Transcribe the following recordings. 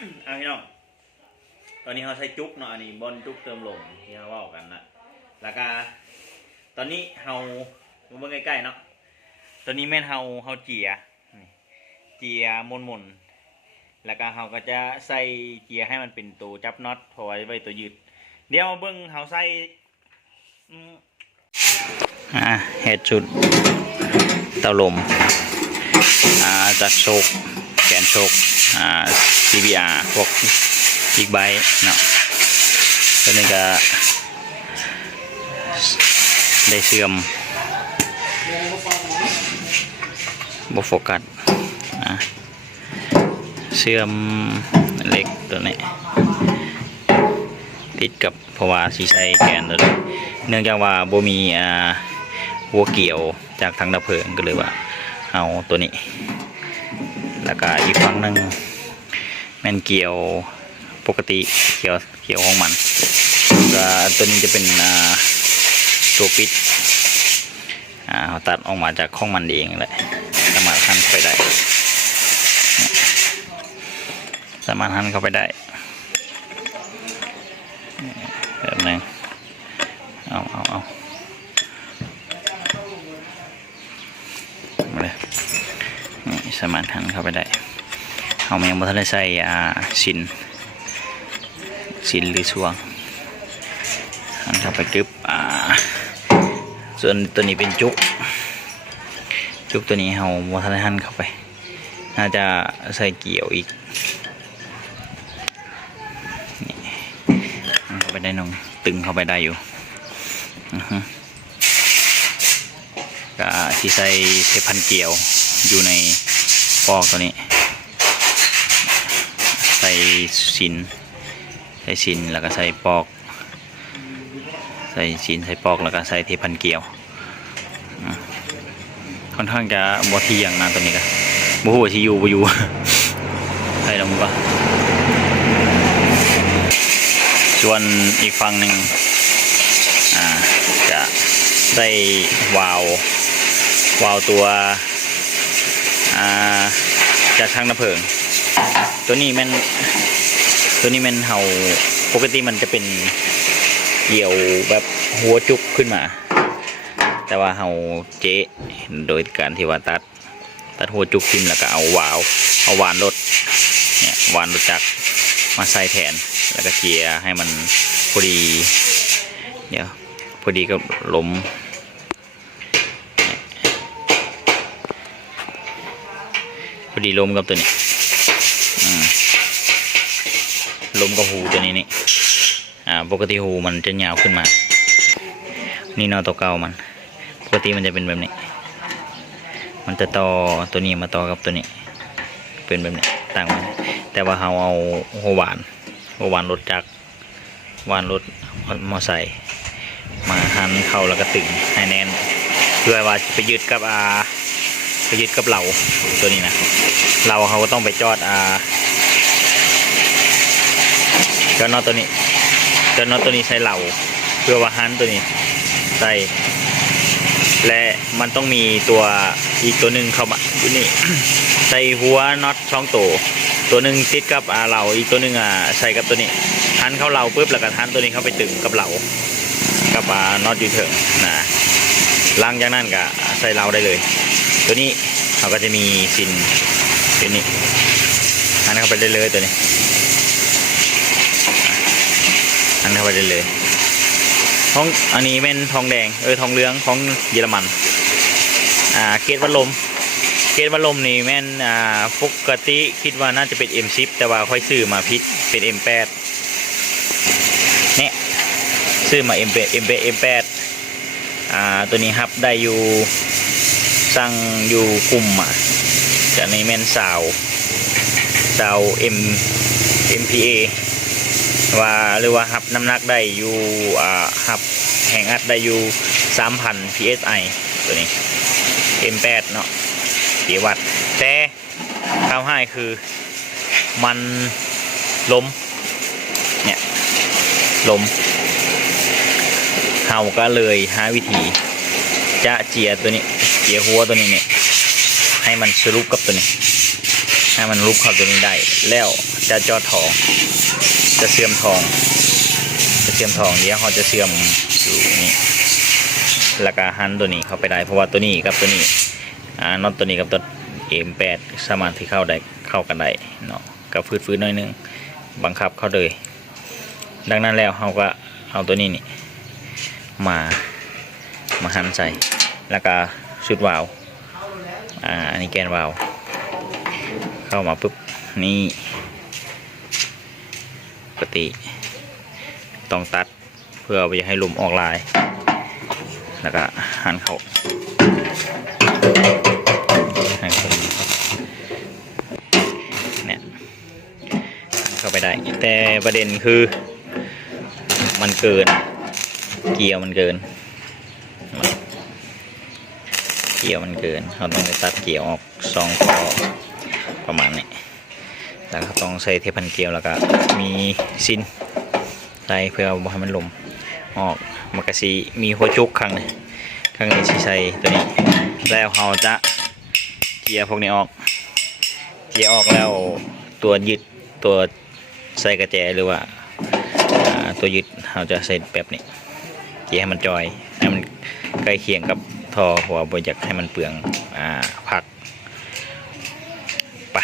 เอาพี่น้องตอนนี้เขาใช้จุกเนาะอันนี้บอลจุกเติมลมที่เขาว่ากันนะแล้วก็ตอนนี้เฮาเบิ่งใกล้ๆเนาะตอนนี้แม่นเฮาเจียมนแล้วก็เฮาก็จะใส่เจียให้มันเป็นตัวจับน็อตพอไว้ตัวยืดเดี๋ยวเบิ่งเฮาใส่เฮ็ดจุดเตาลมจากโชคแกนโชคCBR พวกบิ๊กไบค์เนาะตัวนี้ก็ได้เสื่อมบ่โฟกัสเสื่อมเล็กตัวนี้ติดกับเพราะว่าสีใช้แกนตัวนี้เนื่องจากว่าบ่มีหัวเกี่ยวจากทางดับเพลิงก็เลยว่าเอาตัวนี้แล้วก็อีกฝั่งหนึ่งแม่นเกี่ยวปกติเกี่ยวของมันก็ตัวนี้จะเป็นตัวปิดตัดออกมาจากของมันเองแหละสามารถหันเข้าไปได้แบบนึงเอามาเลยสามารถหันเข้าไปได้เอาแมงมุมทะเลใส่สินหรือช่วงหันเข้าไปกึบส่วนตัวนี้เป็นจุกตัวนี้เอามุมทะเลหันเข้าไปน่าจะใส่เกี่ยวอีกนี่เข้าไปได้นงตึงเข้าไปได้อยู่ก็ที่ใส่เทปพันเกี่ยวอยู่ในปอกตัวนี้ใส่สินแล้วก็ใส่ปอกใส่สินใส่ปอกแล้วก็ใส่เทพันเกี่ยวค่อนข้างจะบ่เที่ยงนะตัวนี้ก็บ่ฮู้ว่าสิอยู่บ่อยู่ใส่ลงก็ส่วนอีกฝั่งหนึ่งจะใส่วาล์วตัวจากทางน้ำเพลิงตัวนี้มันเฮาปกติมันจะเป็นเกี่ยวแบบหัวจุกขึ้นมาแต่ว่าเฮาเจ๊โดยการที่ว่าตัดหัวจุกทิ่มแล้วก็เอาวานรถเนี่ยวานรถจักรมาใส่แทนแล้วก็เกียร์ให้มันพอดีเดี๋ยวพอดีก็ล้มพอดีล้มกับตัวนี้ล้มกับหูตัวนี้นี่ปกติหูมันจะยาวขึ้นมานี่นอตัวเก่ามันปกติมันจะเป็นแบบนี้มันจะต่อตัวนี้มาต่อกับตัวนี้เป็นแบบนี้ต่างกันแต่ว่าเราเอาหัวหวานรถจักรวานรถมอไซค์มาหันเข้าแล้วก็ตึงให้แน่นเพื่อว่าไปยึดกับเราตัวนี้นะเราเขาก็ต้องไปจอดเจ้าน็อตตัวนี้ใช้เหล่าเพื่อว่าหันตัวนี้ใส่และมันต้องมีตัวอีกตัวหนึ่งเข้ามาอยู่นี่ ใส่หัวน็อตช่องตัวหนึ่งติดกับเหล่าอีกตัวหนึ่งใส่กับตัวนี้หันเข้าเหล่าปุ๊บแล้วก็หันตัวนี้เข้าไปตึงกับเหล่ากับน็อตอยู่เถิงนะหลังจากนั้นก็ใส่เหล่าได้เลยตัวนี้เขาก็จะมีสินตัวนี้หันเข้าไปได้เลยตัวนี้หันเข้าไปได้เลยอันนี้เป็นทองแดงทองเหลืองของเยอรมันเกรดวัดลมนี่แม่นปกติคิดว่าน่าจะเป็น M10 แต่ว่าค่อยซื้อมาพิษเป็น M8 เนี่ยซื้อมา M8 ตัวนี้ฮับได้อยู่สั่งอยู่กลุ่มจากในแม่นสาว MPA ว่าหรือว่าฮับน้ำหนักได้อยู่ฮับแห่งอัดได้อยู่ 3,000 psi ตัวนี้ M8 เนาะกี่วัตต์แต่ข้าวให้คือมันล้มเนี่ยล้มเฮาก็เลยหาวิธีจะเจียตัวนี้เจียหัวตัวนี้เนี่ยให้มันสรุปกับตัวนี้ ให้มันลุกเข้าตัวนี้ได้แล้วจะจอดทองจะเสื่อมทองเดี๋ยวเขาจะเสื่อมอยู่นี่แล้วก็หันตัวนี้เข้าไปได้เพราะว่าตัวนี้กับตัวนี้น็อตตัวนี้กับตัว M8 สามารถที่เข้ากันได้เนาะกับฟื้นๆหน่อยนึงบังคับเข้าเลยดังนั้นแล้วเขาก็เอาตัวนี้นี่มาหันใส่แล้วก็ชุดวาล์วอันนี้แกนวาล์วเข้ามาปุ๊บนี่ปกติต้องตัดเพื่อไปให้ลมออกลายแล้วก็หันเข้าให้ผมเนี่ยเข้าไปได้แต่ประเด็นคือมันเกินเกียร์มันเกินเขาต้องไปตัดเกียร์ออก2 ข้อประมาณนี้แล้วก็ต้องใส่เทปพันเกลียวแล้วก็มีซินใส่เพื่อให้มันลมออกมันก็สีมีหัวจุกข้างในสีใส่ตัวนี้แล้วเราจะเกียร์พวกนี้ออกแล้วตัวยึดตัวใส่กระแจหรือว่าตัวยึดเราจะใส่แบบนี้เกียร์ให้มันจอยให้มันใกล้เคียงกับท่อหัวบอยากให้มันเปลืองพักไป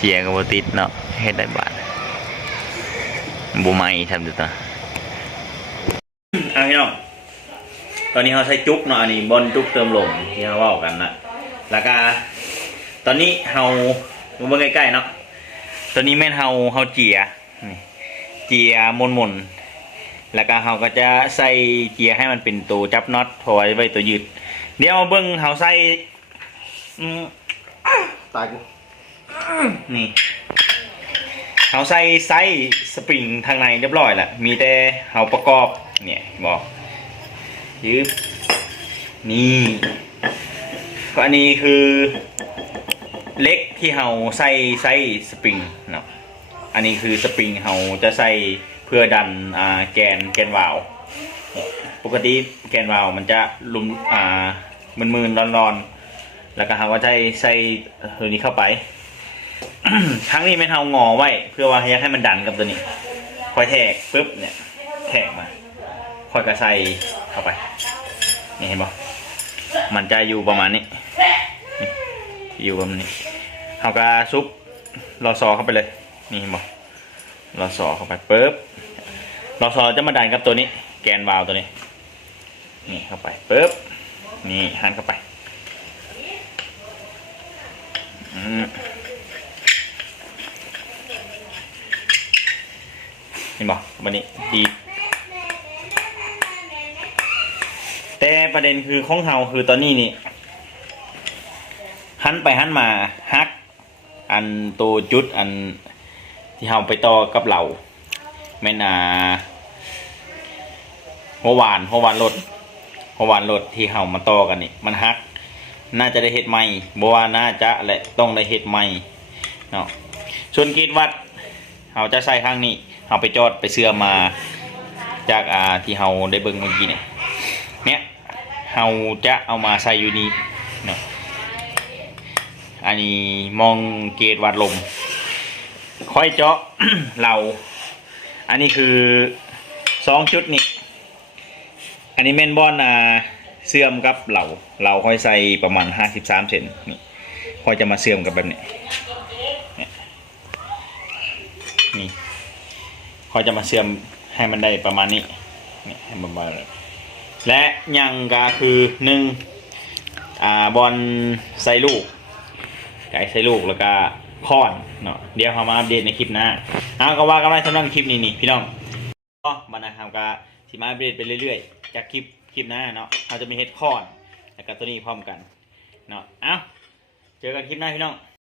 เกียร์ก็บ่ติดเนาะเฮ็ดได้บาดบ่ไหม้ทำดูต่อพี่น้องตอนนี้เขาใช้จุกเนาะอันนี้บอลจุกเติมลมที่เขาว่ากันนะแล้วก็ตอนนี้เราเบิ่งใกล้ๆเนาะตอนนี้แม่นเราเจียนี่เจียมนแล้วก็เราก็จะใส่เจียให้มันเป็นตัวจับน็อตพอไว้ตัวยืดเดี๋ยวเบิ่งเราใส่ตายกูนี่เขาใส่ไซส์สปริงทางในเรียบร้อยแล้วมีแต่เขาประกอบเนี่ยบอกยืบนี่ก็อันนี้คือเล็กที่เขาใส่ไซส์สปริงเนาะอันนี้คือสปริงเขาจะใส่เพื่อดันแกนวาล์วปกติแกนวาล์วมันจะลุมมึนๆร้อนๆแล้วก็เขาก็ใส่ตัวนี้เข้าไปครั้งนี้ไม่เท่างอไว้เพื่อว่าอยากให้มันดันกับตัวนี้ค่อยแทกปุ๊บเนี่ยแทกมาค่อยกระใส่เข้าไปนี่เห็นป่ะมันจะอยู่ประมาณนี้อยู่ประมาณนี้เขาก็ซุปรอซอเข้าไปเลยนี่เห็นป่ะรอซอเข้าไปปุ๊บรอซอจะมาดันกับตัวนี้แกนวาล์วตัวนี้นี่เข้าไปปุ๊บนี่หันเข้าไปเห็นบ่วันนี้ดีแต่ประเด็นคือของเฮาคือตอนนี้นี่หันไปหันมาฮักอันตัวจุดอันที่เฮาไปต่อกับเราแม่นหัวหวานรถที่เฮามาต่อกันนี่มันฮักน่าจะได้เฮ็ดใหม่บ่ว่าน่าจะและต้องได้เฮ็ดใหม่เนาะส่วนกีดวัดเฮาจะใส่ข้างนี้เอาไปจอดไปเสื่อมมาจากที่เฮาได้เบิ่งเมื่อกี้เนี่ยเฮาจะเอามาใส่อยู่นี่เนาะอันนี้มองเกจวัดลมค่อยเจาะ เราอันนี้คือ2จุดนี่อันนี้แม่นบอลเสื่อมกับเราค่อยใส่ประมาณ53 เซนนี่ค่อยจะมาเสื่อมกับแบบนี้นี่ค่อยจะมาเสื่อมให้มันได้ประมาณนี้นี่ให้มันมาและยังก็คือ1บอลใส่ลูกไก่ใส่ลูกแล้วก็ คอนเนาะเดี๋ยวเรามาอัปเดตในคลิปหน้าเอาก็ว่ากันไว้สำหรับคลิปนี้นี่พี่น้องก็มานะครับก็สิมาอัปเดตไปเรื่อยๆจากคลิปหน้าเนาะเราจะมีเฮ็ดคอนแล้วก็ตัวนี้พร้อมกันเนาะเอาเจอกันคลิปหน้าพี่น้อง